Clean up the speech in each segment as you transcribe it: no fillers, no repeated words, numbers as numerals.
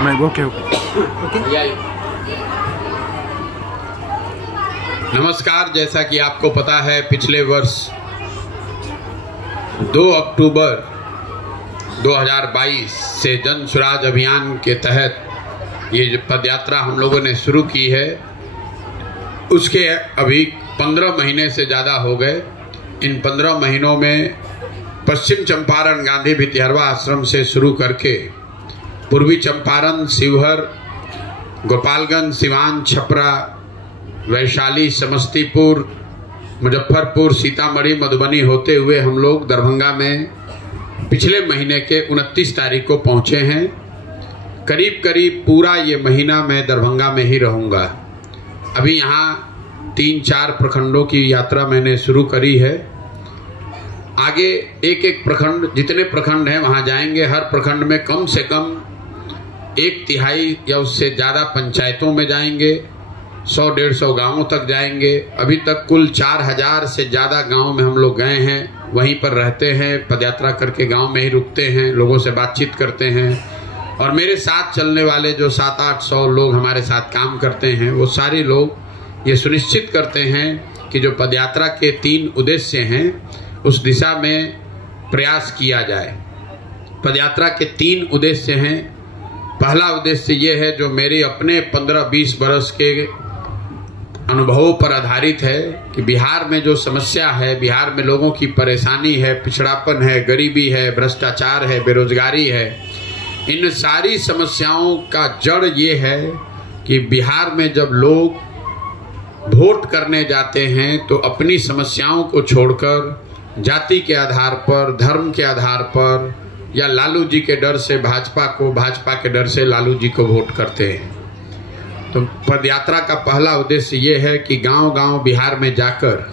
Okay. नमस्कार। जैसा कि आपको पता है, पिछले वर्ष 2 अक्टूबर 2022 से जन स्वराज अभियान के तहत ये जो पदयात्रा हम लोगों ने शुरू की है, उसके अभी 15 महीने से ज़्यादा हो गए। इन 15 महीनों में पश्चिम चंपारण गांधी भितिहरवा आश्रम से शुरू करके पूर्वी चंपारण, शिवहर, गोपालगंज, सिवान, छपरा, वैशाली, समस्तीपुर, मुजफ्फरपुर, सीतामढ़ी, मधुबनी होते हुए हम लोग दरभंगा में पिछले महीने के 29 तारीख को पहुँचे हैं। करीब करीब पूरा ये महीना मैं दरभंगा में ही रहूँगा। अभी यहाँ 3-4 प्रखंडों की यात्रा मैंने शुरू करी है। आगे एक एक प्रखंड, जितने प्रखंड हैं वहाँ जाएंगे। हर प्रखंड में कम से कम 1/3 या उससे ज़्यादा पंचायतों में जाएंगे। 100-150 गांवों तक जाएंगे। अभी तक कुल 4000 से ज़्यादा गांव में हम लोग गए हैं। वहीं पर रहते हैं, पदयात्रा करके गांव में ही रुकते हैं, लोगों से बातचीत करते हैं। और मेरे साथ चलने वाले जो 700-800 लोग हमारे साथ काम करते हैं, वो सारे लोग ये सुनिश्चित करते हैं कि जो पदयात्रा के 3 उद्देश्य हैं उस दिशा में प्रयास किया जाए। पदयात्रा के 3 उद्देश्य हैं। पहला उद्देश्य ये है, जो मेरे अपने 15-20 बरस के अनुभवों पर आधारित है, कि बिहार में जो समस्या है, बिहार में लोगों की परेशानी है, पिछड़ापन है, गरीबी है, भ्रष्टाचार है, बेरोजगारी है, इन सारी समस्याओं का जड़ ये है कि बिहार में जब लोग वोट करने जाते हैं तो अपनी समस्याओं को छोड़कर जाति के आधार पर, धर्म के आधार पर, या लालू जी के डर से भाजपा को, भाजपा के डर से लालू जी को वोट करते हैं। तो पदयात्रा का पहला उद्देश्य ये है कि गांव-गांव बिहार में जाकर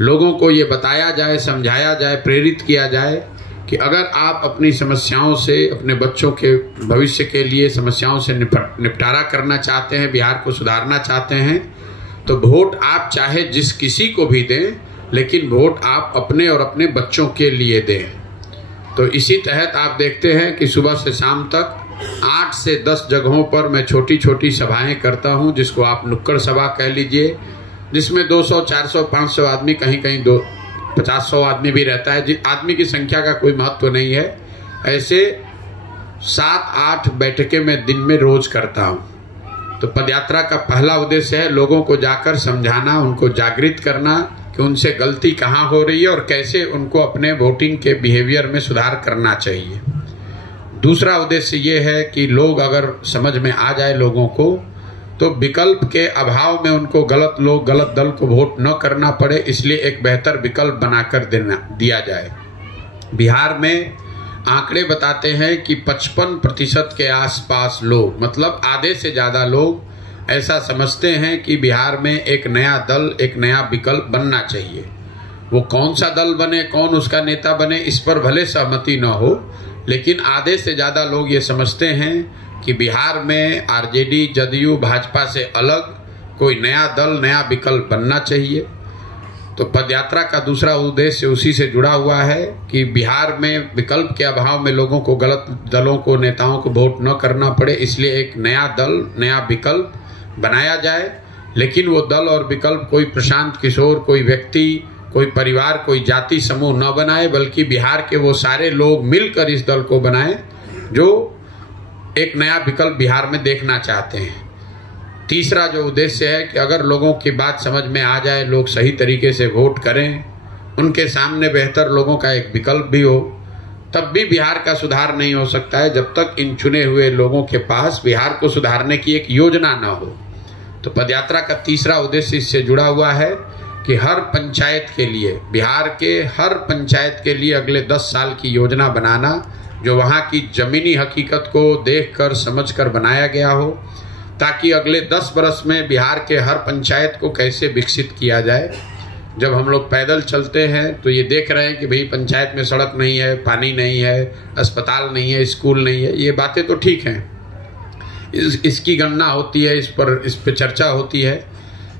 लोगों को ये बताया जाए, समझाया जाए, प्रेरित किया जाए कि अगर आप अपनी समस्याओं से, अपने बच्चों के भविष्य के लिए समस्याओं से निपटारा करना चाहते हैं, बिहार को सुधारना चाहते हैं, तो वोट आप चाहे जिस किसी को भी दें, लेकिन वोट आप अपने और अपने बच्चों के लिए दें। तो इसी तहत आप देखते हैं कि सुबह से शाम तक 8 से 10 जगहों पर मैं छोटी छोटी सभाएं करता हूं, जिसको आप नुक्कड़ सभा कह लीजिए, जिसमें 200, 400, 500 आदमी, कहीं कहीं 50-100 आदमी भी रहता है। आदमी की संख्या का कोई महत्व नहीं है। ऐसे 7-8 बैठकें मैं दिन में रोज करता हूं। तो पदयात्रा का पहला उद्देश्य है लोगों को जाकर समझाना, उनको जागृत करना कि उनसे गलती कहाँ हो रही है और कैसे उनको अपने वोटिंग के बिहेवियर में सुधार करना चाहिए। दूसरा उद्देश्य ये है कि लोग अगर समझ में आ जाए लोगों को, तो विकल्प के अभाव में उनको गलत लोग, गलत दल को वोट न करना पड़े, इसलिए एक बेहतर विकल्प बनाकर दिया जाए। बिहार में आंकड़े बताते हैं कि 55% के आसपास लोग, मतलब आधे से ज़्यादा लोग ऐसा समझते हैं कि बिहार में एक नया दल, एक नया विकल्प बनना चाहिए। वो कौन सा दल बने, कौन उसका नेता बने, इस पर भले सहमति न हो, लेकिन आधे से ज़्यादा लोग ये समझते हैं कि बिहार में आरजेडी, जदयू, भाजपा से अलग कोई नया दल, नया विकल्प बनना चाहिए। तो पदयात्रा का दूसरा उद्देश्य उसी से जुड़ा हुआ है कि बिहार में विकल्प के अभाव में लोगों को गलत दलों को, नेताओं को वोट न करना पड़े, इसलिए एक नया दल, नया विकल्प बनाया जाए। लेकिन वो दल और विकल्प कोई प्रशांत किशोर, कोई व्यक्ति, कोई परिवार, कोई जाति समूह न बनाए, बल्कि बिहार के वो सारे लोग मिलकर इस दल को बनाएं जो एक नया विकल्प बिहार में देखना चाहते हैं। तीसरा जो उद्देश्य है कि अगर लोगों की बात समझ में आ जाए, लोग सही तरीके से वोट करें, उनके सामने बेहतर लोगों का एक विकल्प भी हो, तब भी बिहार का सुधार नहीं हो सकता है जब तक इन चुने हुए लोगों के पास बिहार को सुधारने की एक योजना न हो। तो पदयात्रा का तीसरा उद्देश्य इससे जुड़ा हुआ है कि हर पंचायत के लिए, बिहार के हर पंचायत के लिए अगले 10 साल की योजना बनाना, जो वहाँ की ज़मीनी हकीकत को देखकर समझकर बनाया गया हो, ताकि अगले 10 बरस में बिहार के हर पंचायत को कैसे विकसित किया जाए। जब हम लोग पैदल चलते हैं तो ये देख रहे हैं कि भाई पंचायत में सड़क नहीं है, पानी नहीं है, अस्पताल नहीं है, स्कूल नहीं है, ये बातें तो ठीक हैं, इसकी गणना होती है, इस पर चर्चा होती है।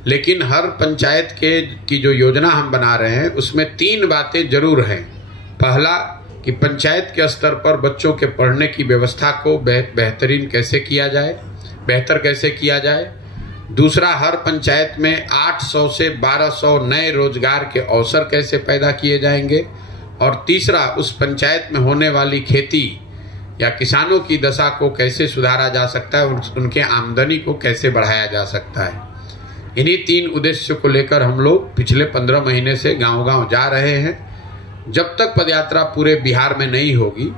लेकिन हर पंचायत की जो योजना हम बना रहे हैं उसमें 3 बातें जरूर हैं। पहला, कि पंचायत के स्तर पर बच्चों के पढ़ने की व्यवस्था को बेहतरीन कैसे किया जाए, बेहतर कैसे किया जाए। दूसरा, हर पंचायत में 800 से 1200 नए रोजगार के अवसर कैसे पैदा किए जाएंगे। और तीसरा, उस पंचायत में होने वाली खेती या किसानों की दशा को कैसे सुधारा जा सकता है, उनके आमदनी को कैसे बढ़ाया जा सकता है। इन्हीं 3 उद्देश्यों को लेकर हम लोग पिछले 15 महीने से गांव-गांव जा रहे हैं। जब तक पदयात्रा पूरे बिहार में नहीं होगी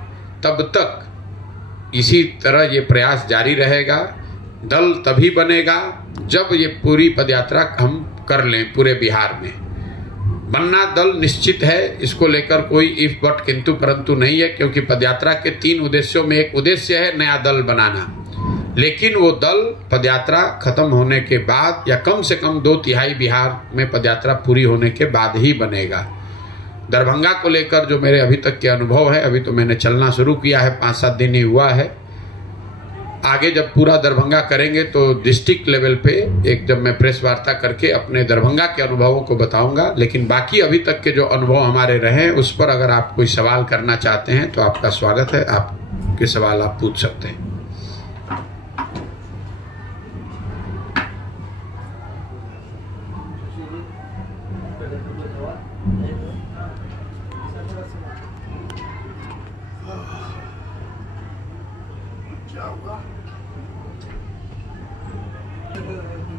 तब तक इसी तरह ये प्रयास जारी रहेगा। दल तभी बनेगा जब ये पूरी पदयात्रा हम कर लें पूरे बिहार में। बनना दल निश्चित है, इसको लेकर कोई इफ बट किंतु परंतु नहीं है, क्योंकि पदयात्रा के 3 उद्देश्यों में एक उद्देश्य है नया दल बनाना। लेकिन वो दल पदयात्रा खत्म होने के बाद या कम से कम 2/3 बिहार में पदयात्रा पूरी होने के बाद ही बनेगा। दरभंगा को लेकर जो मेरे अभी तक के अनुभव है, अभी तो मैंने चलना शुरू किया है, 5-7 दिन ही हुआ है। आगे जब पूरा दरभंगा करेंगे तो डिस्ट्रिक्ट लेवल पे एक जब मैं प्रेस वार्ता करके अपने दरभंगा के अनुभवों को बताऊंगा। लेकिन बाकी अभी तक के जो अनुभव हमारे रहे उस पर अगर आप कोई सवाल करना चाहते हैं तो आपका स्वागत है, आपके सवाल आप पूछ सकते हैं।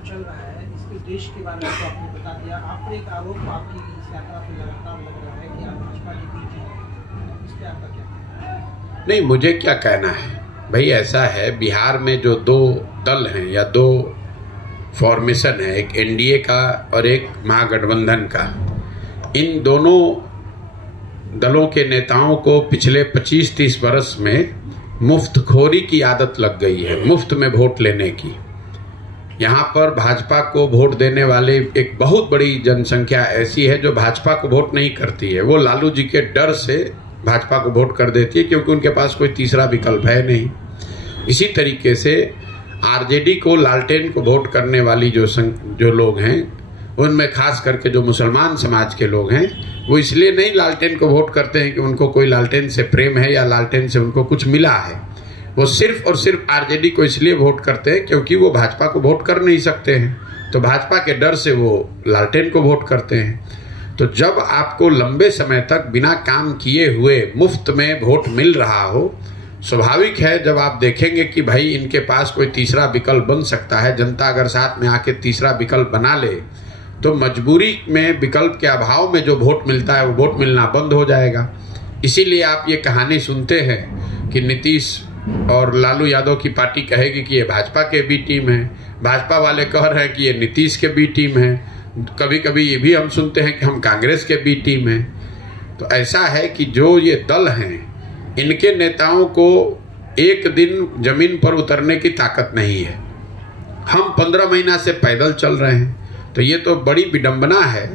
चल रहा है इसके देश के बारे में तो आपने बता दिया। आप एक आरोप आपकी इस यात्रा पे लगातार लग रहा है कि आप भाजपा के बीच हैं, इस पे आपका क्या कहना है? नहीं, मुझे क्या कहना है भाई, ऐसा है बिहार में जो 2 दल हैं या 2 फॉर्मेशन है, एक एनडीए का और एक महागठबंधन का, इन दोनों दलों के नेताओं को पिछले 25-30 वर्ष में मुफ्तखोरी की आदत लग गई है, मुफ्त में वोट लेने की। यहाँ पर भाजपा को वोट देने वाले एक बहुत बड़ी जनसंख्या ऐसी है जो भाजपा को वोट नहीं करती है। वो लालू जी के डर से भाजपा को वोट कर देती है, क्योंकि उनके पास कोई तीसरा विकल्प है नहीं। इसी तरीके से आरजेडी को, लालटेन को वोट करने वाली जो लोग हैं, उनमें खास करके जो मुसलमान समाज के लोग हैं, वो इसलिए नहीं लालटेन को वोट करते हैं कि उनको कोई लालटेन से प्रेम है या लालटेन से उनको कुछ मिला है। वो सिर्फ और सिर्फ आरजेडी को इसलिए वोट करते हैं क्योंकि वो भाजपा को वोट कर नहीं सकते हैं, तो भाजपा के डर से वो लालटेन को वोट करते हैं। तो जब आपको लंबे समय तक बिना काम किए हुए मुफ्त में वोट मिल रहा हो, स्वाभाविक है जब आप देखेंगे कि भाई इनके पास कोई तीसरा विकल्प बन सकता है, जनता अगर साथ में आके तीसरा विकल्प बना ले तो मजबूरी में, विकल्प के अभाव में जो वोट मिलता है वो वोट मिलना बंद हो जाएगा। इसीलिए आप ये कहानी सुनते हैं कि नीतीश और लालू यादव की पार्टी कहेगी कि ये भाजपा के बी टीम है, भाजपा वाले कह रहे हैं कि ये नीतीश के बी टीम है, कभी कभी ये भी हम सुनते हैं कि हम कांग्रेस के बी टीम हैं। तो ऐसा है कि जो ये दल हैं, इनके नेताओं को एक दिन जमीन पर उतरने की ताकत नहीं है। हम 15 महीना से पैदल चल रहे हैं, तो ये तो बड़ी विडंबना है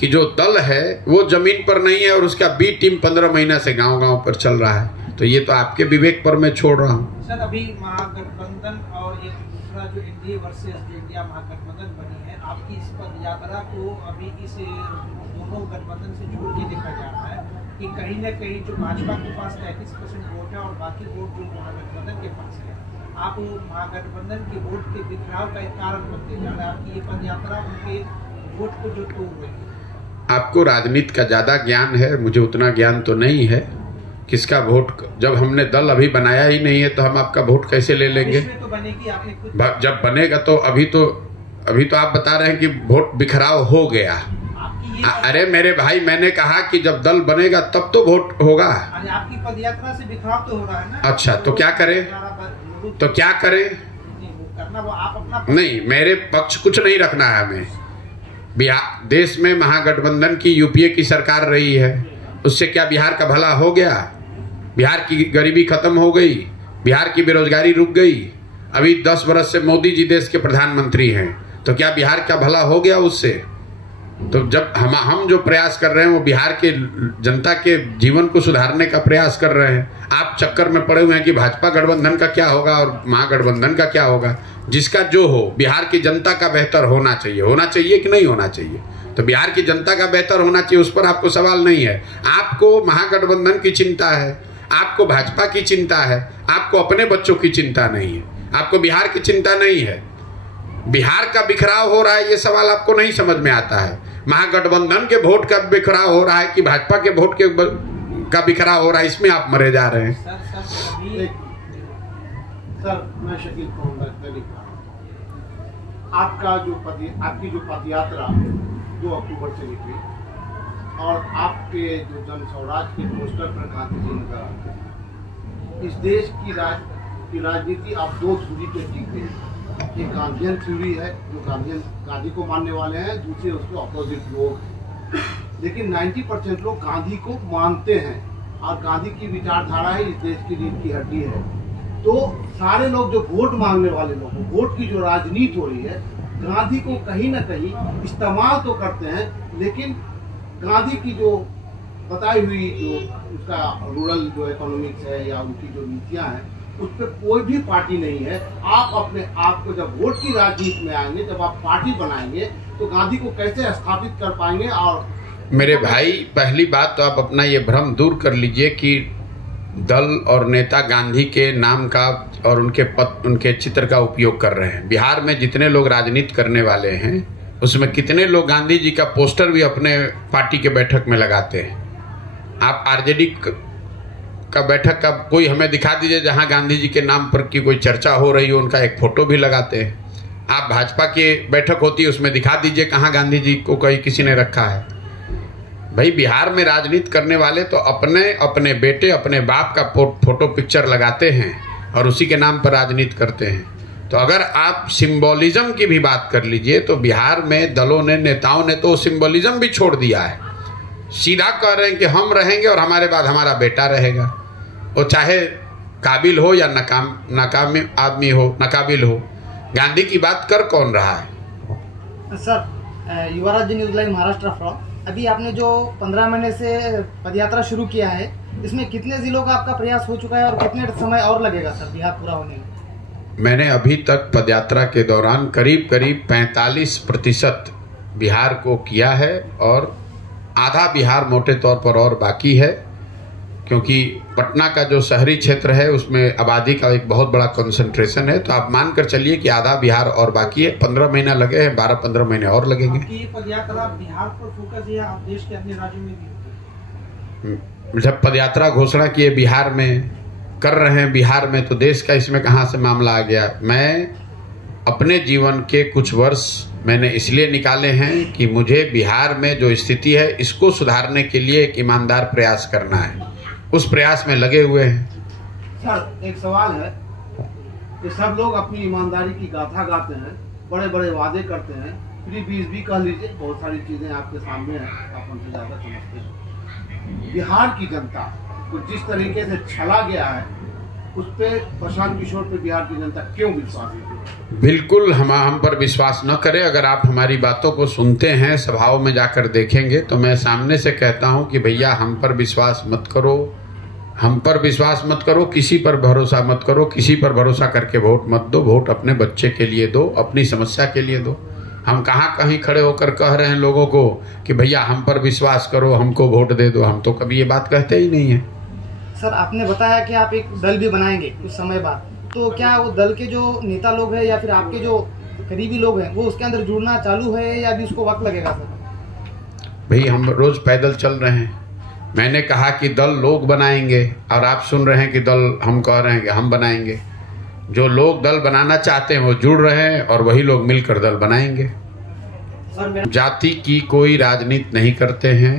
कि जो दल है वो जमीन पर नहीं है और उसका बी टीम 15 महीना से गांव-गांव पर चल रहा है। तो ये तो आपके विवेक पर मैं छोड़ रहा हूँ। सर, अभी महागठबंधन और एक दूसरा जो एनडीए वर्सेस इंडिया महागठबंधन बनी है, आपकी इस पदयात्रा को अभी इस दोनों गठबंधन से जोड़ के देखा जा रहा है कि कहीं न कहीं जो भाजपा के पास 33% वोट है और बाकी वोट जो महागठबंधन के पास है, आप महागठबंधन के वोट के बिखराव का एक कारण बनते जा रहा है। आपकी ये पदयात्रा उनके वोट को जो तोड़ रही है। आपको राजनीति का ज्यादा ज्ञान है, मुझे उतना ज्ञान तो नहीं है। किसका वोट, जब हमने दल अभी बनाया ही नहीं है तो हम आपका वोट कैसे ले लेंगे? तो बनेगी, आपने खुद जब बनेगा तो अभी तो आप बता रहे हैं कि वोट बिखराव हो गया। अरे मेरे भाई, मैंने कहा कि जब दल बनेगा तब तो वोट होगा। आपकी पदयात्रा से बिखराव तो हो रहा है ना। अच्छा, तो क्या करें? तो क्या करें? नहीं, मेरे पक्ष कुछ नहीं रखना है हमें। बिहार देश में महागठबंधन की, यूपीए की सरकार रही है, उससे क्या बिहार का भला हो गया? बिहार की गरीबी खत्म हो गई, बिहार की बेरोजगारी रुक गई। अभी 10 वर्ष से मोदी जी देश के प्रधानमंत्री हैं, तो क्या बिहार का भला हो गया उससे? तो जब हम जो प्रयास कर रहे हैं वो बिहार के जनता के जीवन को सुधारने का प्रयास कर रहे हैं। आप चक्कर में पड़े हुए हैं कि भाजपा गठबंधन का क्या होगा और महागठबंधन का क्या होगा। जिसका जो हो, बिहार की जनता का बेहतर होना चाहिए कि नहीं होना चाहिए। तो बिहार की जनता का बेहतर होना चाहिए, उस पर आपको सवाल नहीं है। आपको महागठबंधन की चिंता है, आपको भाजपा की चिंता है, आपको अपने बच्चों की चिंता नहीं है, आपको बिहार की चिंता नहीं है। बिहार का बिखराव हो रहा है, ये सवाल आपको नहीं समझ में आता है। महागठबंधन के वोट का बिखराव हो रहा है कि भाजपा के वोट का बिखराव हो रहा है, इसमें आप मरे जा रहे हैं। सर मैं शकील आपकी जो पदयात्रा 2 अक्टूबर से निकली और आपके जो जन स्वराज के पोस्टर पर गांधी जी नजर, इस देश की राजनीति आप 2 दूरी पे टिकते हैं। एक गांधीयन थ्योरी है जो गांधी को मानने वाले हैं, दूसरे उसके अपोजिट लोग। लेकिन 90% लोग गांधी को मानते हैं और गांधी की विचारधारा ही इस देश की रीढ़ की हड्डी है। तो सारे लोग जो वोट मांगने वाले लोग, वोट की जो राजनीति हो रही है, गांधी को कहीं ना कहीं इस्तेमाल तो करते हैं, लेकिन गांधी की जो बताई हुई जो उसका रूरल जो इकोनॉमिक्स है या उनकी जो नीतियां हैं, उस पर कोई भी पार्टी नहीं है। आप अपने आप को जब वोट की राजनीति में आएंगे, जब आप पार्टी बनाएंगे, तो गांधी को कैसे स्थापित कर पाएंगे? और मेरे भाई, पहली बात तो आप अपना ये भ्रम दूर कर लीजिए कि दल और नेता गांधी के नाम का और उनके चित्र का उपयोग कर रहे हैं। बिहार में जितने लोग राजनीति करने वाले हैं, उसमें कितने लोग गांधी जी का पोस्टर भी अपने पार्टी के बैठक में लगाते हैं। आप आरजेडी का बैठक का कोई हमें दिखा दीजिए जहां गांधी जी के नाम पर की कोई चर्चा हो रही हो, उनका एक फोटो भी लगाते हैं। आप भाजपा की बैठक होती है, उसमें दिखा दीजिए कहां गांधी जी को किसी ने रखा है। भाई, बिहार में राजनीति करने वाले तो अपने बेटे, अपने बाप का फोटो पिक्चर लगाते हैं और उसी के नाम पर राजनीति करते हैं। तो अगर आप सिंबोलिज्म की भी बात कर लीजिए, तो बिहार में दलों ने, नेताओं ने तो सिंबोलिज्म भी छोड़ दिया है। सीधा कह रहे हैं कि हम रहेंगे और हमारे बाद हमारा बेटा रहेगा, वो चाहे काबिल हो या नाकामी आदमी हो, नाकाबिल हो। गांधी की बात कर कौन रहा है? Sir, Yuvraj ji, news live Maharashtra from. अभी आपने जो 15 महीने से पदयात्रा शुरू किया है, इसमें कितने जिलों का आपका प्रयास हो चुका है और कितने समय और लगेगा सर बिहार पूरा होने में? मैंने अभी तक पदयात्रा के दौरान करीब 45% बिहार को किया है और आधा बिहार मोटे तौर पर और बाकी है, क्योंकि पटना का जो शहरी क्षेत्र है उसमें आबादी का एक बहुत बड़ा कंसंट्रेशन है। तो आप मानकर चलिए कि आधा बिहार और बाकी है। 15 महीना लगे हैं, 12-15 महीने और लगेंगे। आपकी पदयात्रा बिहार पर फोकस है या आप देश के अन्य राज्यों में भी? जब पदयात्रा घोषणा किए बिहार में कर रहे हैं बिहार में, तो देश का इसमें कहाँ से मामला आ गया? मैं अपने जीवन के कुछ वर्ष मैंने इसलिए निकाले हैं कि मुझे बिहार में जो स्थिति है इसको सुधारने के लिए एक ईमानदार प्रयास करना है। उस प्रयास में लगे हुए हैं। सर, एक सवाल है कि सब लोग अपनी ईमानदारी की गाथा गाते हैं, बड़े बड़े वादे करते हैं, फ्री बीज भी कह लीजिए, बहुत सारी चीजें आपके सामने हैं, आप उनसे ज्यादा समझते हैं। बिहार की जनता को जिस तरीके से छला गया है, उस पे प्रशांत किशोर पे बिहार की जनता क्यों विश्वास नहीं? बिल्कुल हम पर विश्वास न करें। अगर आप हमारी बातों को सुनते हैं, सभाओं में जाकर देखेंगे, तो मैं सामने से कहता हूं कि भैया हम पर विश्वास मत करो, हम पर विश्वास मत करो, किसी पर भरोसा मत करो, किसी पर भरोसा करके वोट मत दो। वोट अपने बच्चे के लिए दो, अपनी समस्या के लिए दो। हम कहीं खड़े होकर कह रहे हैं लोगों को कि भैया हम पर विश्वास करो, हमको वोट दे दो। हम तो कभी ये बात कहते ही नहीं है। सर, आपने बताया कि आप एक दल भी बनाएंगे कुछ समय बाद, तो क्या वो दल के जो नेता लोग हैं या फिर आपके जो करीबी लोग हैं वो उसके अंदर जुड़ना चालू है या अभी उसको वक्त लगेगा? सर भाई, हम रोज पैदल चल रहे हैं। मैंने कहा कि दल लोग बनाएंगे और आप सुन रहे हैं कि दल हम कह रहे हैं कि हम बनाएंगे। जो लोग दल बनाना चाहते हैं वो जुड़ रहे हैं और वही लोग मिलकर दल बनाएंगे। जाति की कोई राजनीति नहीं करते हैं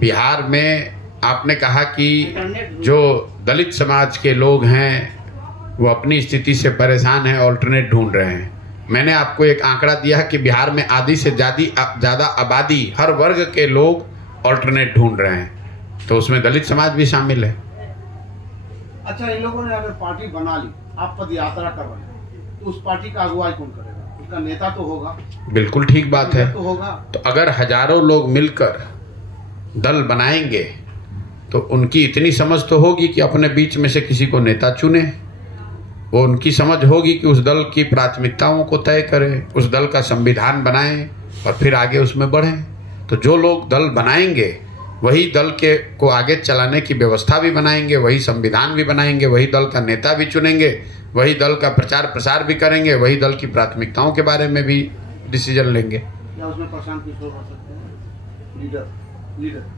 बिहार में। आपने कहा कि जो दलित समाज के लोग हैं वो अपनी स्थिति से परेशान हैं, ऑल्टरनेट ढूंढ रहे हैं। मैंने आपको एक आंकड़ा दिया कि बिहार में आधी से ज़्यादा आबादी, हर वर्ग के लोग ऑल्टरनेट ढूंढ रहे हैं, तो उसमें दलित समाज भी शामिल है। अच्छा, इन लोगों ने अगर पार्टी बना ली, आप पद यात्रा कर रहे हैं, तो उस पार्टी का अगुवाई कौन करेगा? उसका नेता तो होगा। बिल्कुल ठीक बात है। तो होगा। तो अगर हजारों लोग मिलकर दल बनाएंगे तो उनकी इतनी समझ तो होगी कि अपने बीच में से किसी को नेता चुने। वो उनकी समझ होगी कि उस दल की प्राथमिकताओं को तय करें, उस दल का संविधान बनाएं, और फिर आगे उसमें बढ़ें। तो जो लोग दल बनाएंगे वही दल को आगे चलाने की व्यवस्था भी बनाएंगे, वही संविधान भी बनाएंगे, वही दल का नेता भी चुनेंगे, वही दल का प्रचार प्रसार भी करेंगे, वही दल की प्राथमिकताओं के बारे में भी डिसीजन लेंगे। क्या उसमें प्रशांत किशोर हो सकते हैं लीडर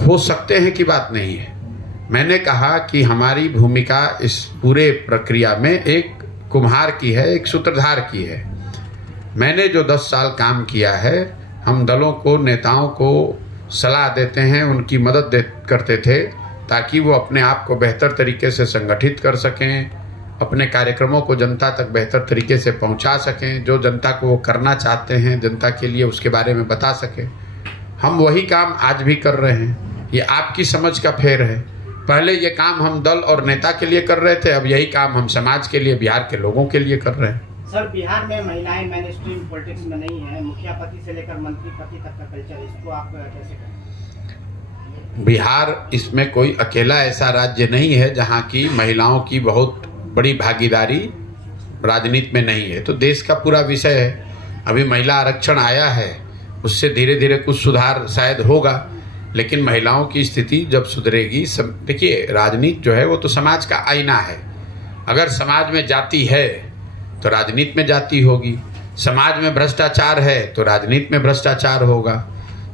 हो सकते हैं की बात नहीं है। मैंने कहा कि हमारी भूमिका इस पूरे प्रक्रिया में एक कुम्हार की है, एक सूत्रधार की है। मैंने जो 10 साल काम किया है, हम दलों को, नेताओं को सलाह देते हैं, उनकी मदद करते थे ताकि वो अपने आप को बेहतर तरीके से संगठित कर सकें, अपने कार्यक्रमों को जनता तक बेहतर तरीके से पहुंचा सकें, जो जनता को वो करना चाहते हैं जनता के लिए उसके बारे में बता सकें। हम वही काम आज भी कर रहे हैं। ये आपकी समझ का फेर है। पहले ये काम हम दल और नेता के लिए कर रहे थे, अब यही काम हम समाज के लिए, बिहार के लोगों के लिए कर रहे हैं। सर, बिहार में महिलाएं मेन स्ट्रीम पॉलिटिक्स में नहीं है, मुखिया पति से लेकर मंत्री पति तक का कल्चर, इसको आप कैसे करें? बिहार इसमें कोई अकेला ऐसा राज्य नहीं है जहां की महिलाओं की बहुत बड़ी भागीदारी राजनीति में नहीं है। तो देश का पूरा विषय है। अभी महिला आरक्षण आया है, उससे धीरे धीरे कुछ सुधार शायद होगा, लेकिन महिलाओं की स्थिति जब सुधरेगी, देखिए राजनीति जो है वो तो समाज का आईना है। अगर समाज में जाति है तो राजनीति में जाति होगी, समाज में भ्रष्टाचार है तो राजनीति में भ्रष्टाचार होगा,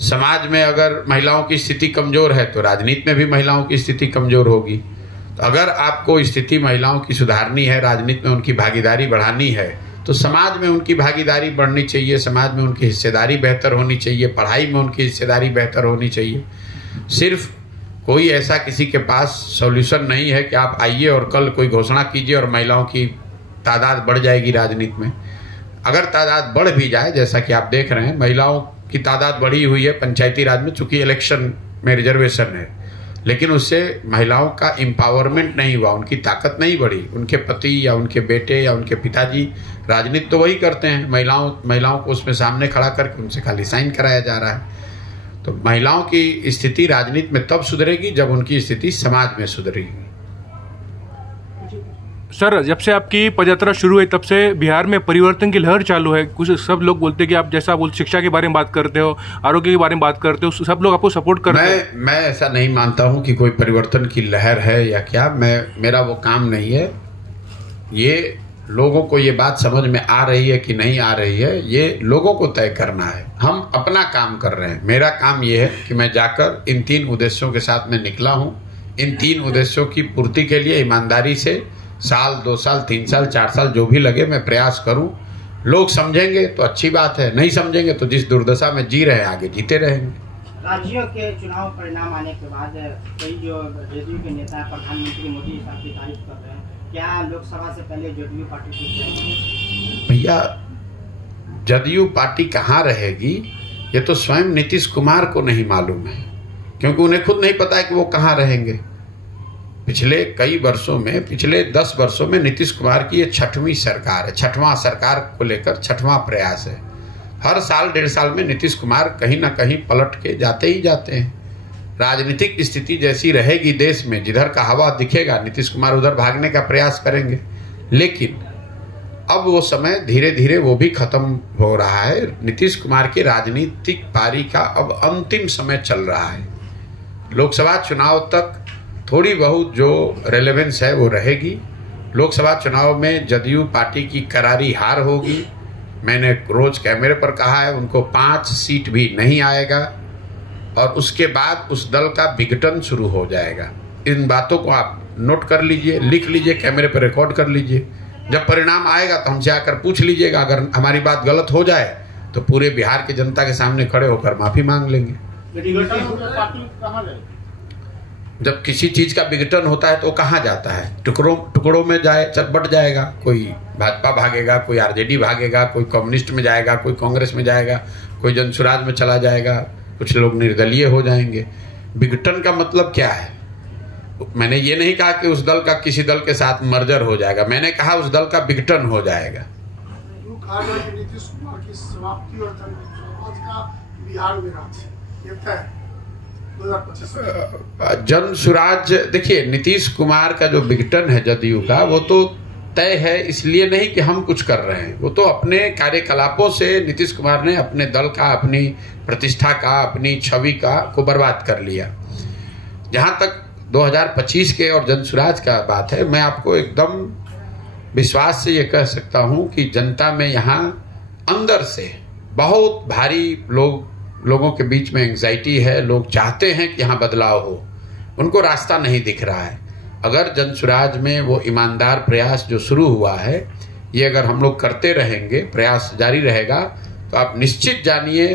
समाज में अगर महिलाओं की स्थिति कमजोर है तो राजनीति में भी महिलाओं की स्थिति कमजोर होगी। तो अगर आपको स्थिति महिलाओं की सुधारनी है, राजनीति में उनकी भागीदारी बढ़ानी है, तो समाज में उनकी भागीदारी बढ़नी चाहिए, समाज में उनकी हिस्सेदारी बेहतर होनी चाहिए, पढ़ाई में उनकी हिस्सेदारी बेहतर होनी चाहिए। सिर्फ कोई ऐसा किसी के पास सॉल्यूशन नहीं है कि आप आइए और कल कोई घोषणा कीजिए और महिलाओं की तादाद बढ़ जाएगी राजनीति में। अगर तादाद बढ़ भी जाए, जैसा कि आप देख रहे हैं महिलाओं की तादाद बढ़ी हुई है पंचायती राज में, चूंकि इलेक्शन में रिजर्वेशन है, लेकिन उससे महिलाओं का एम्पावरमेंट नहीं हुआ, उनकी ताकत नहीं बढ़ी। उनके पति या उनके बेटे या उनके पिताजी राजनीति तो वही करते हैं, महिलाओं को उसमें सामने खड़ा करके उनसे खाली साइन कराया जा रहा है। तो महिलाओं की स्थिति राजनीति में तब सुधरेगी जब उनकी स्थिति समाज में सुधरेगी। सर, जब से आपकी पदयात्रा शुरू हुई तब से बिहार में परिवर्तन की लहर चालू है। कुछ सब लोग बोलते हैं कि आप जैसा बोलते शिक्षा के बारे में बात करते हो, आरोग्य के बारे में बात करते हो, सब लोग आपको सपोर्ट करते हैं। मैं ऐसा नहीं मानता हूं कि कोई परिवर्तन की लहर है या क्या। मेरा वो काम नहीं है। ये लोगों को ये बात समझ में आ रही है कि नहीं आ रही है, ये लोगों को तय करना है। हम अपना काम कर रहे हैं। मेरा काम ये है कि मैं जाकर इन 3 उद्देश्यों के साथ में निकला हूं। इन 3 उद्देश्यों की पूर्ति के लिए ईमानदारी से साल, 2 साल, 3 साल, 4 साल जो भी लगे मैं प्रयास करूं। लोग समझेंगे तो अच्छी बात है, नहीं समझेंगे तो जिस दुर्दशा में जी रहे हैं आगे जीते रहेंगे। राज्यों के चुनाव परिणाम आने के बाद कई जो जदयू के नेता प्रधानमंत्री मोदी साहब की तारीफ कर रहे हैं, क्या लोकसभा से पहले जदयू पार्टी जीत? भैया, जदयू पार्टी कहाँ रहेगी ये तो स्वयं नीतीश कुमार को नहीं मालूम है, क्योंकि उन्हें खुद नहीं पता है कि वो कहाँ रहेंगे। पिछले कई वर्षों में, पिछले 10 वर्षों में नीतीश कुमार की ये 6वीं सरकार है। 6वां सरकार को लेकर 6वां प्रयास है। हर साल 1.5 साल में नीतीश कुमार कहीं ना कहीं पलट के जाते ही जाते हैं। राजनीतिक स्थिति जैसी रहेगी देश में, जिधर का हवा दिखेगा नीतीश कुमार उधर भागने का प्रयास करेंगे। लेकिन अब वो समय धीरे धीरे वो भी खत्म हो रहा है। नीतीश कुमार की राजनीतिक पारी का अब अंतिम समय चल रहा है। लोकसभा चुनाव तक थोड़ी बहुत जो रेलेवेंस है वो रहेगी। लोकसभा चुनाव में जदयू पार्टी की करारी हार होगी। मैंने रोज कैमरे पर कहा है, उनको 5 सीट भी नहीं आएगा और उसके बाद उस दल का विघटन शुरू हो जाएगा। इन बातों को आप नोट कर लीजिए, लिख लीजिए, कैमरे पर रिकॉर्ड कर लीजिए। जब परिणाम आएगा तो हमसे आकर पूछ लीजिएगा। अगर हमारी बात गलत हो जाए तो पूरे बिहार की जनता के सामने खड़े होकर माफी मांग लेंगे। जब किसी चीज का विघटन होता है तो कहाँ जाता है? टुकड़ों में बट जाएगा। कोई भाजपा भागेगा, कोई आरजेडी भागेगा, कोई कम्युनिस्ट में जाएगा, कोई कांग्रेस में जाएगा, कोई जनसुराज में चला जाएगा, कुछ लोग निर्दलीय हो जाएंगे। विघटन का मतलब क्या है? मैंने ये नहीं कहा कि उस दल का किसी दल के साथ मर्जर हो जाएगा, मैंने कहा उस दल का विघटन हो जाएगा। नीतीश कुमार की समाप्ति और जनसुराज का बिहार में राज ये तय 2025। जनसुराज, देखिए नीतीश कुमार का जो विघटन है जदयू का, वो तो तय है इसलिए नहीं कि हम कुछ कर रहे हैं, वो तो अपने कार्यकलापों से नीतीश कुमार ने अपने दल का, अपनी प्रतिष्ठा का, अपनी छवि को बर्बाद कर लिया। जहां तक 2025 के और जनसुराज का बात है, मैं आपको एकदम विश्वास से ये कह सकता हूं कि जनता में यहाँ अंदर से बहुत भारी लोगों के बीच में एंग्जाइटी है। लोग चाहते हैं कि यहाँ बदलाव हो, उनको रास्ता नहीं दिख रहा है। अगर जनसुराज में वो ईमानदार प्रयास जो शुरू हुआ है, ये अगर हम लोग करते रहेंगे, प्रयास जारी रहेगा, तो आप निश्चित जानिए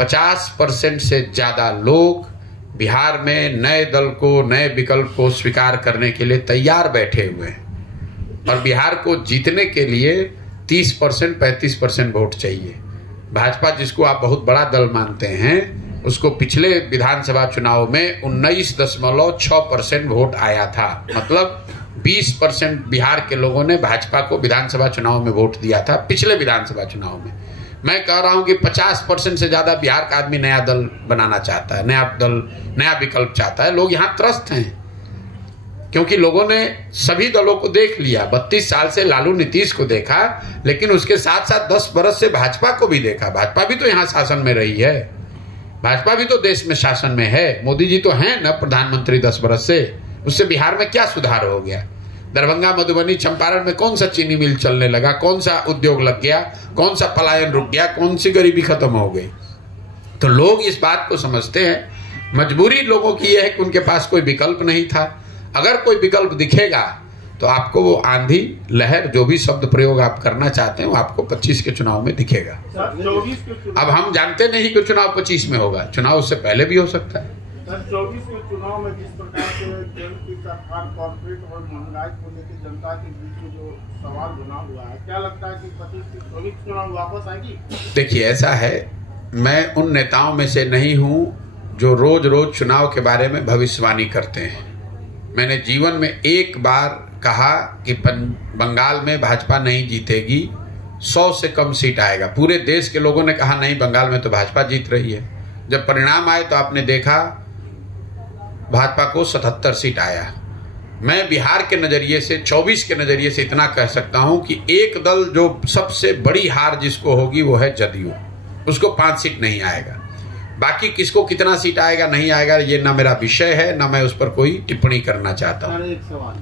50% से ज़्यादा लोग बिहार में नए दल को, नए विकल्प को स्वीकार करने के लिए तैयार बैठे हुए हैं। और बिहार को जीतने के लिए 30% 35% वोट चाहिए। भाजपा, जिसको आप बहुत बड़ा दल मानते हैं, उसको पिछले विधानसभा चुनाव में 19.6% वोट आया था। मतलब 20% बिहार के लोगों ने भाजपा को विधानसभा चुनाव में वोट दिया था पिछले विधानसभा चुनाव में। मैं कह रहा हूं कि 50% से ज्यादा बिहार का आदमी नया दल बनाना चाहता है, नया दल, नया विकल्प चाहता है। लोग यहाँ त्रस्त हैं क्योंकि लोगों ने सभी दलों को देख लिया। 32 साल से लालू नीतीश को देखा, लेकिन उसके साथ साथ 10 बरस से भाजपा को भी देखा। भाजपा भी तो यहाँ शासन में रही है, भाजपा भी तो देश में शासन में है। मोदी जी तो हैं ना प्रधानमंत्री 10 बरस से। उससे बिहार में क्या सुधार हो गया? दरभंगा, मधुबनी, चंपारण में कौन सा चीनी मिल चलने लगा? कौन सा उद्योग लग गया? कौन सा पलायन रुक गया? कौन सी गरीबी खत्म हो गई? तो लोग इस बात को समझते हैं। मजबूरी लोगों की यह है कि उनके पास कोई विकल्प नहीं था। अगर कोई विकल्प दिखेगा तो आपको वो आंधी लहर, जो भी शब्द प्रयोग आप करना चाहते हैं, वो आपको 25 के चुनाव में दिखेगा। अब हम जानते नहीं कि चुनाव 25 में होगा, चुनाव उससे पहले भी हो सकता है। 24 के चुनाव में जिस प्रकार से केंद्र की सरकार कॉर्पोरेट और महंगाई को लेकर जनता के बीच में जो सवाल बना हुआ है, क्या लगता है कि 25 चुनाव वापस आएगी? देखिए, ऐसा है, मैं उन नेताओं में से नहीं हूं जो रोज रोज चुनाव के बारे में भविष्यवाणी करते हैं। मैंने जीवन में एक बार कहा कि बंगाल में भाजपा नहीं जीतेगी, 100 से कम सीट आएगा। पूरे देश के लोगों ने कहा नहीं, बंगाल में तो भाजपा जीत रही है। जब परिणाम आए तो आपने देखा भाजपा को 77 सीट आया। मैं बिहार के नजरिए से, 24 के नजरिए से इतना कह सकता हूं कि एक दल जो सबसे बड़ी हार जिसको होगी वो है जदयू, उसको 5 सीट नहीं आएगा। बाकी किसको कितना सीट आएगा नहीं आएगा ये ना मेरा विषय है, ना मैं उस पर कोई टिप्पणी करना चाहता हूँ।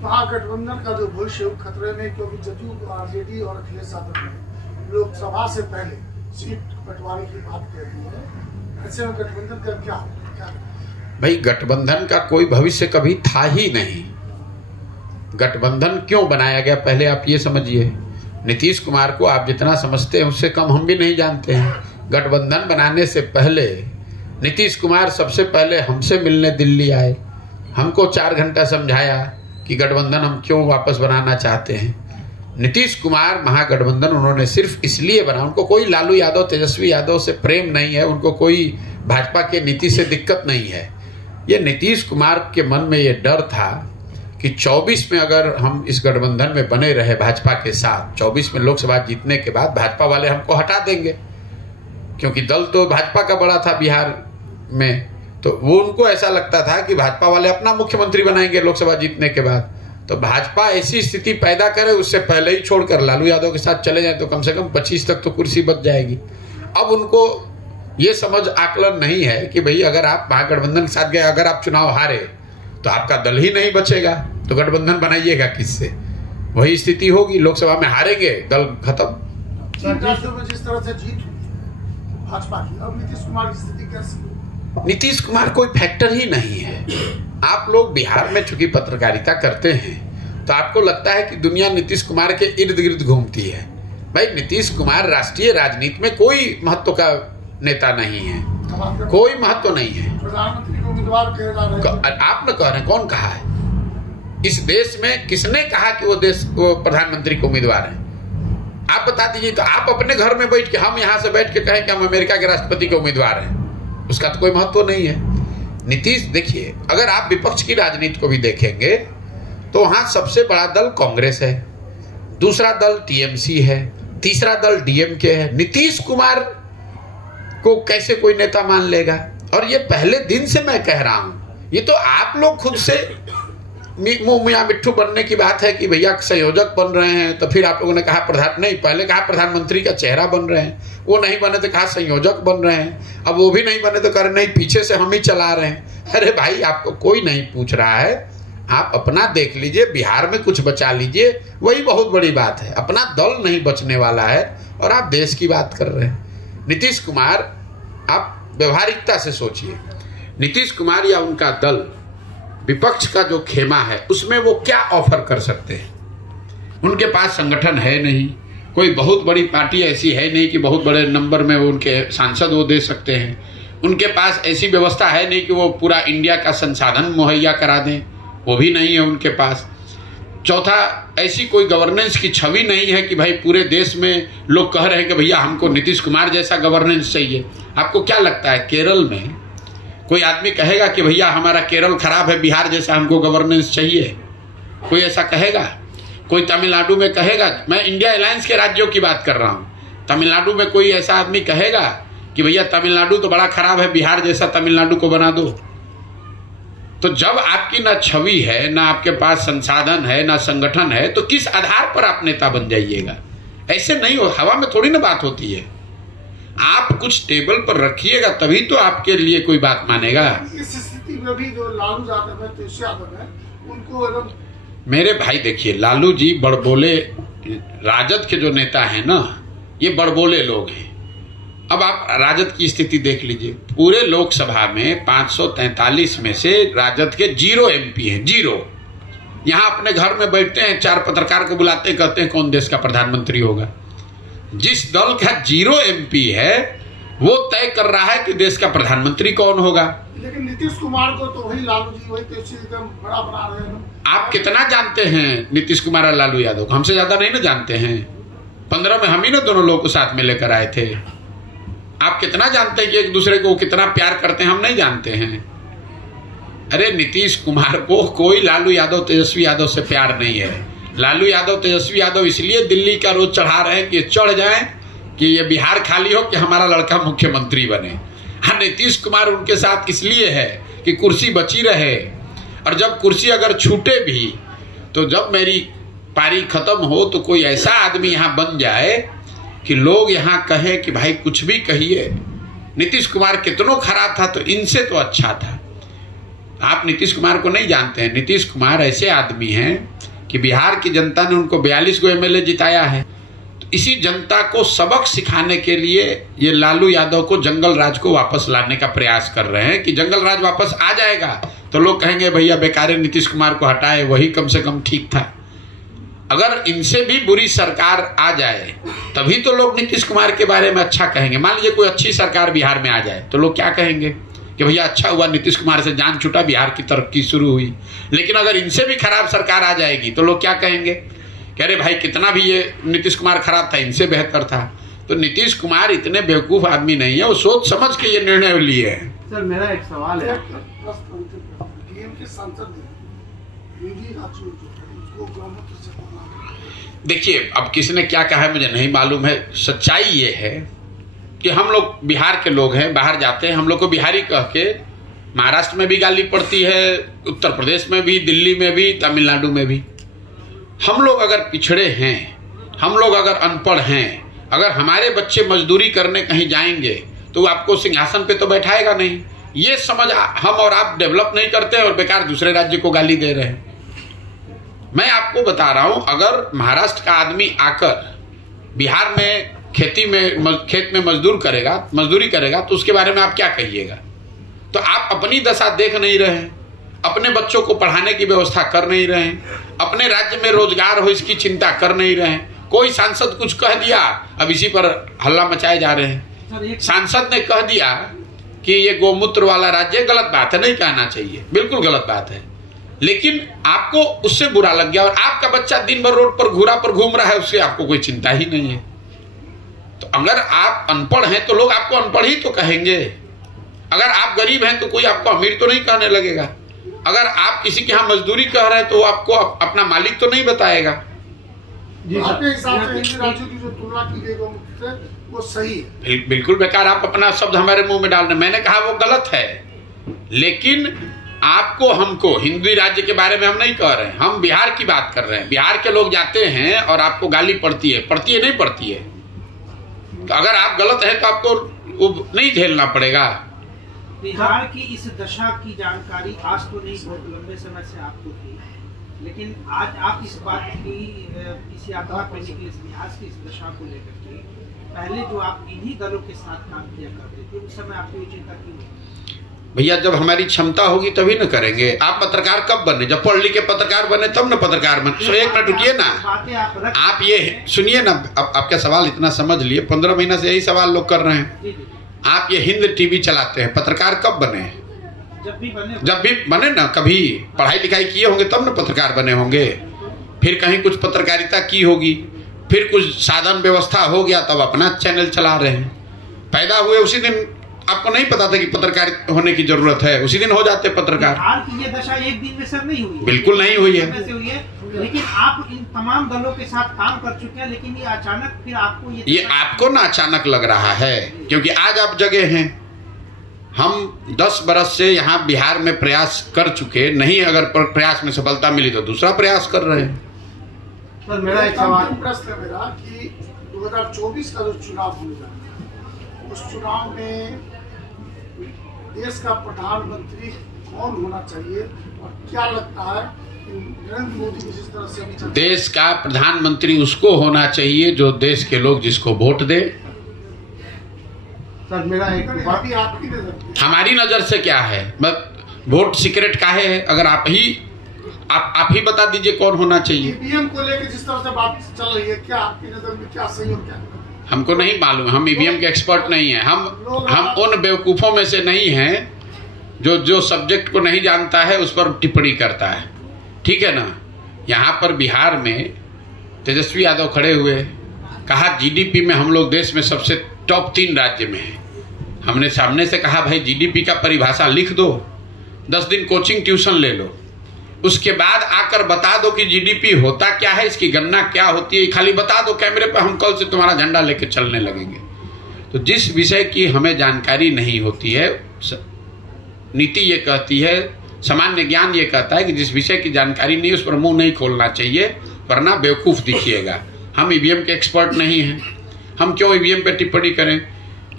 महागठबंधन का जो भविष्य खतरे में, क्योंकि जदयू, आरजेडी और अखिलेश यादव ने लोकसभा से पहले सीट बंटवारे की बात कह दी है। ऐसे में गठबंधन का क्या? भाई, गठबंधन का कोई भविष्य कभी था ही नहीं। गठबंधन क्यों बनाया गया पहले आप ये समझिए। नीतीश कुमार को आप जितना समझते हैं उससे कम हम भी नहीं जानते हैं। गठबंधन बनाने से पहले नीतीश कुमार सबसे पहले हमसे मिलने दिल्ली आए, हमको 4 घंटा समझाया कि गठबंधन हम क्यों वापस बनाना चाहते हैं। नीतीश कुमार महागठबंधन उन्होंने सिर्फ इसलिए बना, उनको कोई लालू यादव, तेजस्वी यादव से प्रेम नहीं है, उनको कोई भाजपा के नीति से दिक्कत नहीं है। ये नीतीश कुमार के मन में ये डर था कि 24 में अगर हम इस गठबंधन में बने रहे भाजपा के साथ, 24 में लोकसभा जीतने के बाद भाजपा वाले हमको हटा देंगे, क्योंकि दल तो भाजपा का बड़ा था बिहार में। तो वो उनको ऐसा लगता था कि भाजपा वाले अपना मुख्यमंत्री बनाएंगे लोकसभा जीतने के बाद। तो भाजपा ऐसी स्थिति पैदा करे, उससे पहले ही छोड़कर लालू यादव के साथ चले जाए तो कम से कम 25 तक तो कुर्सी बच जाएगी। अब उनको ये समझ आकलन नहीं है कि भाई अगर आप महागठबंधन के साथ गए, अगर आप चुनाव हारे तो आपका दल ही नहीं बचेगा, तो गठबंधन बनाइएगा किससे? वही स्थिति होगी, लोकसभा में हारेंगे, दल खत्म। जिस तरह से जीत भाजपा की, अब नीतीश कुमार की स्थिति कैसी? नीतीश कुमार कोई फैक्टर ही नहीं है। आप लोग बिहार में चूंकि पत्रकारिता करते हैं तो आपको लगता है कि दुनिया नीतीश कुमार के इर्द गिर्द घूमती है। भाई, नीतीश कुमार राष्ट्रीय राजनीति में कोई महत्व का नेता नहीं है, कोई महत्व नहीं है। प्रधानमंत्री को उम्मीदवार कह रहे हैं। आप न कह रहे हैं, कौन कहा है? इस देश में किसने कहा कि वो प्रधानमंत्री के उम्मीदवार हैं? आप बता दीजिए। तो आप अपने घर में बैठ के, हम यहाँ से बैठ के कहें कि हम अमेरिका के राष्ट्रपति के उम्मीदवार हैं, उसका तो कोई महत्व नहीं है। नीतीश, देखिए, अगर आप विपक्ष की राजनीति को भी देखेंगे तो वहां सबसे बड़ा दल कांग्रेस है, दूसरा दल टीएमसी है, तीसरा दल डीएमके है। नीतीश कुमार को कैसे कोई नेता मान लेगा? और ये पहले दिन से मैं कह रहा हूं, ये तो आप लोग खुद से मुंह मियाँ मिट्ठू बनने की बात है कि भैया संयोजक बन रहे हैं, तो फिर आप लोगों ने कहा नहीं, पहले कहा प्रधानमंत्री का चेहरा बन रहे हैं, वो नहीं बने तो कहा संयोजक बन रहे हैं, अब वो भी नहीं बने तो कह रहे नहीं पीछे से हम ही चला रहे हैं। अरे भाई, आपको कोई नहीं पूछ रहा है, आप अपना देख लीजिए, बिहार में कुछ बचा लीजिए, वही बहुत बड़ी बात है। अपना दल नहीं बचने वाला है और आप देश की बात कर रहे हैं। नीतीश कुमार, आप व्यवहारिकता से सोचिए, नीतीश कुमार या उनका दल विपक्ष का जो खेमा है उसमें वो क्या ऑफर कर सकते हैं? उनके पास संगठन है नहीं, कोई बहुत बड़ी पार्टी ऐसी है नहीं कि बहुत बड़े नंबर में वो उनके सांसद वो दे सकते हैं। उनके पास ऐसी व्यवस्था है नहीं कि वो पूरा इंडिया का संसाधन मुहैया करा दें, वो भी नहीं है उनके पास। चौथा, ऐसी कोई गवर्नेंस की छवि नहीं है कि भाई पूरे देश में लोग कह रहे हैं कि भैया हमको नीतीश कुमार जैसा गवर्नेंस चाहिए। आपको क्या लगता है केरल में कोई आदमी कहेगा कि भैया हमारा केरल खराब है, बिहार जैसा हमको गवर्नेंस चाहिए? कोई ऐसा कहेगा? कोई तमिलनाडु में कहेगा? मैं इंडिया अलायंस के राज्यों की बात कर रहा हूँ। तमिलनाडु में कोई ऐसा आदमी कहेगा कि भैया तमिलनाडु तो बड़ा खराब है, बिहार जैसा तमिलनाडु को बना दो? तो जब आपकी ना छवि है, ना आपके पास संसाधन है, ना संगठन है, तो किस आधार पर आप नेता बन जाइएगा? ऐसे नहीं हो, हवा में थोड़ी ना बात होती है। आप कुछ टेबल पर रखिएगा तभी तो आपके लिए कोई बात मानेगा। इस स्थिति में भी जो लालू यादव है, तेज यादव है, उनको एकदम, मेरे भाई देखिए, लालू जी बड़बोले, राजद के जो नेता हैं ना, ये बड़बोले लोग हैं। अब आप राजद की स्थिति देख लीजिए, पूरे लोकसभा में 543 में से राजद के 0 MP हैं, 0। यहाँ अपने घर में बैठते हैं, 4 पत्रकार को बुलाते हैं, कहते हैं कौन देश का प्रधानमंत्री होगा। जिस दल का 0 MP है वो तय कर रहा है कि देश का प्रधानमंत्री कौन होगा। लेकिन नीतीश कुमार को तो वही लालू जी, वही तेजी एकदम बड़ा बना रहे हैं। आप कितना जानते हैं नीतीश कुमार और लालू यादव को? हमसे ज्यादा नहीं ना जानते हैं। 15 में हम ही ना दोनों लोग को साथ में लेकर आए थे। आप कितना जानते हैं कि एक दूसरे को कितना प्यार करते हैं? हम नहीं जानते हैं। अरे नीतीश कुमार को कोई लालू यादव, तेजस्वी यादव से प्यार नहीं है। लालू यादव, तेजस्वी यादव इसलिए दिल्ली का रोज चढ़ा रहे हैं कि चढ़ जाएं कि ये बिहार खाली हो कि हमारा लड़का मुख्यमंत्री बने। हाँ, नीतीश कुमार उनके साथ इसलिए है कि कुर्सी बची रहे, और जब कुर्सी अगर छूटे भी तो जब मेरी पारी खत्म हो तो कोई ऐसा आदमी यहाँ बन जाए कि लोग यहाँ कहें कि भाई कुछ भी कहिए, नीतीश कुमार कितनों खराब था तो इनसे तो अच्छा था। आप नीतीश कुमार को नहीं जानते हैं। नीतीश कुमार ऐसे आदमी हैं कि बिहार की जनता ने उनको 42 को MLA जिताया है। तो इसी जनता को सबक सिखाने के लिए ये लालू यादव को जंगल राज को वापस लाने का प्रयास कर रहे हैं कि जंगल राज वापस आ जाएगा तो लोग कहेंगे भैया बेकार नीतीश कुमार को हटाए, वही कम से कम ठीक था। अगर इनसे भी बुरी सरकार आ जाए तभी तो लोग नीतीश कुमार के बारे में अच्छा कहेंगे। मान लीजिए कोई अच्छी सरकार बिहार में आ जाए तो लोग क्या कहेंगे कि भैया अच्छा हुआ नीतीश कुमार से जान छूटा, बिहार की तरक्की शुरू हुई। लेकिन अगर इनसे भी खराब सरकार आ जाएगी तो लोग क्या कहेंगे कि अरे भाई कितना भी ये नीतीश कुमार खराब था, इनसे बेहतर था। तो नीतीश कुमार इतने बेवकूफ आदमी नहीं है, वो सोच समझ के ये निर्णय लिए है। सर मेरा एक सवाल है, देखिए अब किसने क्या कहा है मुझे नहीं मालूम है। सच्चाई ये है कि हम लोग बिहार के लोग हैं, बाहर जाते हैं, हम लोग को बिहारी कह के महाराष्ट्र में भी गाली पड़ती है, उत्तर प्रदेश में भी, दिल्ली में भी, तमिलनाडु में भी। हम लोग अगर पिछड़े हैं, हम लोग अगर अनपढ़ हैं, अगर हमारे बच्चे मजदूरी करने कहीं जाएंगे तो वो आपको सिंहासन पे तो बैठाएगा नहीं। ये समझ हम और आप डेवलप नहीं करते और बेकार दूसरे राज्य को गाली दे रहे हैं। मैं आपको बता रहा हूं, अगर महाराष्ट्र का आदमी आकर बिहार में खेत में मजदूरी करेगा तो उसके बारे में आप क्या कहिएगा? तो आप अपनी दशा देख नहीं रहे हैं, अपने बच्चों को पढ़ाने की व्यवस्था कर नहीं रहे हैं, अपने राज्य में रोजगार हो इसकी चिंता कर नहीं रहे हैं। कोई सांसद कुछ कह दिया, अब इसी पर हल्ला मचाए जा रहे हैं। सांसद ने कह दिया कि ये गोमूत्र वाला राज्य, गलत बात है, नहीं कहना चाहिए, बिल्कुल गलत बात है, लेकिन आपको उससे बुरा लग गया और आपका बच्चा दिन भर रोड पर घूरा पर घूम रहा है, उससे आपको कोई चिंता ही नहीं है। तो अगर आप अनपढ़ हैं तो लोग आपको अनपढ़ ही तो कहेंगे। अगर आप गरीब हैं तो कोई आपको अमीर तो नहीं कहने लगेगा। अगर आप किसी के यहाँ मजदूरी कह रहे हैं तो आपको अपना मालिक तो नहीं बताएगा। आपके हिसाब से इन राज्यों की जो तुलना की गई वो सही है? बिल्कुल बेकार। आप अपना शब्द हमारे मुंह में डाल रहे हैं। मैंने कहा वो गलत है, लेकिन आपको हमको हिंदू राज्य के बारे में हम नहीं कह रहे हैं, हम बिहार की बात कर रहे हैं। बिहार के लोग जाते हैं और आपको गाली पड़ती है नहीं पड़ती है। तो अगर आप गलत हैं तो आपको वो नहीं झेलना पड़ेगा। बिहार की इस दशा की जानकारी आज तो नहीं, बहुत लंबे समय से आपको थी, लेकिन आज आप इस बात की इस यात्रा पर निकले, इस बिहार की इस दशा को लेकर के पहले जो आप इन्हीं दलों के साथ काम किया करते थे उस समय आपकी चिंता क्यों नहीं? भैया जब हमारी क्षमता होगी तभी न करेंगे। आप पत्रकार कब बने? जब पढ़ लिख के पत्रकार बने तब न पत्रकार बने। तो एक मिनट रुकिए ना, आप ये सुनिए ना, आपका सवाल इतना समझ लिए, 15 महीना से यही सवाल लोग कर रहे हैं। आप ये हिंद टीवी चलाते हैं, पत्रकार कब बने? जब भी बने ना, कभी पढ़ाई लिखाई किए होंगे तब न पत्रकार बने होंगे। फिर कहीं कुछ पत्रकारिता की होगी, फिर कुछ साधन व्यवस्था हो गया तब अपना चैनल चला रहे हैं। पैदा हुए उसी दिन आपको नहीं पता था कि पत्रकार होने की जरूरत है, उसी दिन हो जाते पत्रकार। बिहार की ये दशा एक दिन में सर नहीं हुई है, बिल्कुल नहीं हुई है। लेकिन आप इन तमाम दलों के साथ काम कर चुके हैं, लेकिन ये अचानक फिर आपको ये आपको ना अचानक लग रहा है, क्योंकि आज आप जगह हैं। हम 10 बरस से यहाँ बिहार में प्रयास कर चुके नहीं, अगर प्रयास में सफलता मिली तो दूसरा प्रयास कर रहे हैं। सर मेरा एक सवाल प्रश्न है मेरा कि 2024 का जो चुनाव होने जा रहा है, उस चुनाव में देश का प्रधानमंत्री कौन होना चाहिए और क्या लगता है नरेंद्र मोदी जिस तरह से अभी देश का प्रधानमंत्री उसको होना चाहिए जो देश के लोग जिसको वोट दे। सर मेरा एक बात ही आपकी नजर, हमारी नजर से क्या है, वोट सीक्रेट काहे है? अगर आप ही बता दीजिए कौन होना चाहिए। ईवीएम को लेकर जिस तरह से बात चल रही है, क्या आपकी नजर में क्या सही और क्या? हमको नहीं मालूम, हम ईवीएम के एक्सपर्ट नहीं हैं। हम उन बेवकूफ़ों में से नहीं हैं जो सब्जेक्ट को नहीं जानता है उस पर टिप्पणी करता है, ठीक है ना। यहाँ पर बिहार में तेजस्वी यादव खड़े हुए, कहा जीडीपी में हम लोग देश में सबसे टॉप 3 राज्य में हैं। हमने सामने से कहा भाई जीडीपी का परिभाषा लिख दो, 10 दिन कोचिंग ट्यूशन ले लो, उसके बाद आकर बता दो कि जीडीपी होता क्या है, इसकी गणना क्या होती है, खाली बता दो कैमरे पर, हम कल से तुम्हारा झंडा लेकर चलने लगेंगे। तो जिस विषय की हमें जानकारी नहीं होती है, नीति ये कहती है, सामान्य ज्ञान ये कहता है कि जिस विषय की जानकारी नहीं उस पर मुंह नहीं खोलना चाहिए, वरना बेवकूफ़ दिखिएगा। हम ईवीएम के एक्सपर्ट नहीं हैं, हम क्यों ईवीएम पे टिप्पणी करें?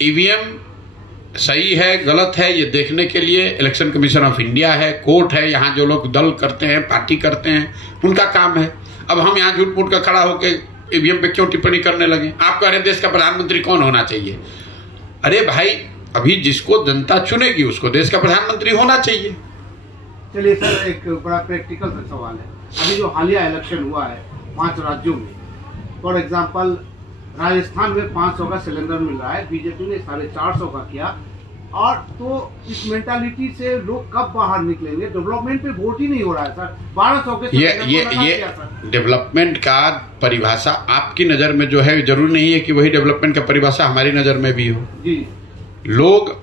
ईवीएम सही है गलत है ये देखने के लिए इलेक्शन कमीशन ऑफ इंडिया है, कोर्ट है, यहाँ जो लोग दल करते हैं, पार्टी करते हैं, उनका काम है। अब हम यहाँ झूठ मूठ का खड़ा होकर ईवीएम पे क्यों टिप्पणी करने लगे? आप कह रहे हैं देश का प्रधानमंत्री कौन होना चाहिए? अरे भाई, अभी जिसको जनता चुनेगी उसको देश का प्रधानमंत्री होना चाहिए। चलिए सर, एक बड़ा प्रैक्टिकल सा सवाल है। अभी जो हालिया इलेक्शन हुआ है 5 राज्यों में, फॉर एग्जाम्पल राजस्थान में 500 का सिलेंडर मिल रहा है, बीजेपी ने 450 का किया, और तो इस मेंटालिटी से लोग कब बाहर निकलेंगे? डेवलपमेंट पे वोट ही नहीं हो रहा है सर। 1200 के ये डेवलपमेंट का परिभाषा आपकी नजर में जो है, जरूरी नहीं है कि वही डेवलपमेंट का परिभाषा हमारी नजर में भी हो जी। लोग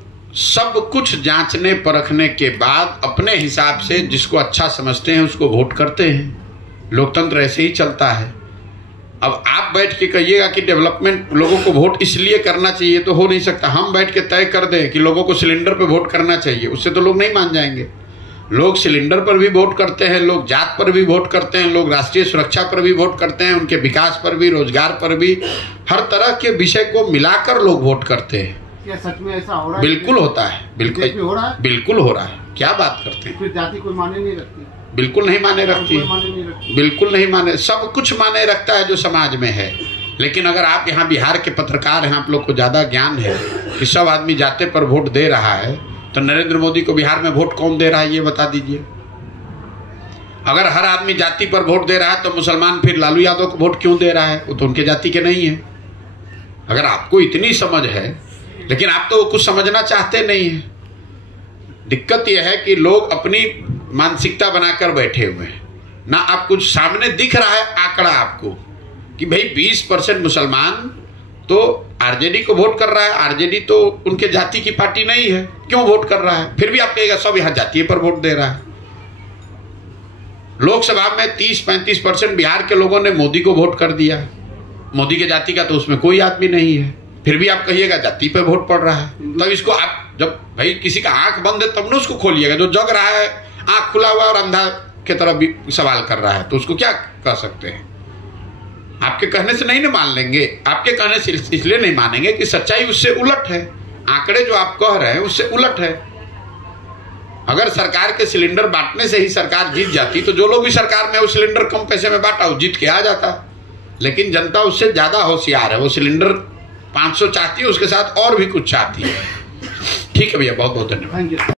सब कुछ जांचने परखने के बाद अपने हिसाब से जिसको अच्छा समझते हैं उसको वोट करते हैं। लोकतंत्र ऐसे ही चलता है। अब आप बैठ के कहिएगा कि डेवलपमेंट लोगों को वोट इसलिए करना चाहिए, तो हो नहीं सकता। हम बैठ के तय कर दें कि लोगों को सिलेंडर पे वोट करना चाहिए, उससे तो लोग नहीं मान जाएंगे। लोग सिलेंडर पर भी वोट करते हैं, लोग जात पर भी वोट करते हैं, लोग राष्ट्रीय सुरक्षा पर भी वोट करते हैं, उनके विकास पर भी, रोजगार पर भी, हर तरह के विषय को मिलाकर लोग वोट करते हैं। क्या सच में ऐसा हो रहा है? बिल्कुल होता है, बिल्कुल हो रहा है, बिल्कुल हो रहा है। क्या बात करते हैं? फिर जाति कोई माने नहीं रखती? बिल्कुल नहीं माने रखती, बिल्कुल नहीं माने, सब कुछ माने रखता है जो समाज में है। लेकिन अगर आप यहाँ बिहार के पत्रकार हैं, आप लोग को ज़्यादा ज्ञान है कि सब आदमी जाते पर वोट दे रहा है, तो नरेंद्र मोदी को बिहार में वोट कौन दे रहा है ये बता दीजिए। अगर हर आदमी जाति पर वोट दे रहा है तो मुसलमान फिर लालू यादव को वोट क्यों दे रहा है? वो तो उनके जाति के नहीं है। अगर आपको इतनी समझ है, लेकिन आप तो कुछ समझना चाहते नहीं हैं। दिक्कत यह है कि लोग अपनी मानसिकता बनाकर बैठे हुए हैं ना। आप कुछ सामने दिख रहा है आंकड़ा आपको कि भाई 20% मुसलमान तो आरजेडी को वोट कर रहा है। आरजेडी तो उनके जाति की पार्टी नहीं है, क्यों वोट कर रहा है? फिर भी आप कहेगा सब यहाँ जातीय पर वोट दे रहा है। लोकसभा में 30-35% बिहार के लोगों ने मोदी को वोट कर दिया। मोदी के जाति का तो उसमें कोई आदमी नहीं है, फिर भी आप कहिएगा जाति पे वोट पड़ रहा है। तब इसको आप, जब भाई किसी का आंख बंद है तब ना उसको खोलिएगा। जो जग रहा है आंख खुला हुआ और अंधा की तरफ भी सवाल कर रहा है, तो उसको क्या कह सकते हैं? आपके कहने से नहीं ना मान लेंगे, आपके कहने से इसलिए नहीं मानेंगे कि सच्चाई उससे उलट है, आंकड़े जो आप कह रहे हैं उससे उलट है। अगर सरकार के सिलेंडर बांटने से ही सरकार जीत जाती तो जो लोग भी सरकार में वो सिलेंडर कम पैसे में बांटा वो जीत के आ जाता, लेकिन जनता उससे ज्यादा होशियार है, वो सिलेंडर 500 चाहती है, उसके साथ और भी कुछ चाहती है। ठीक है भैया, बहुत बहुत धन्यवाद।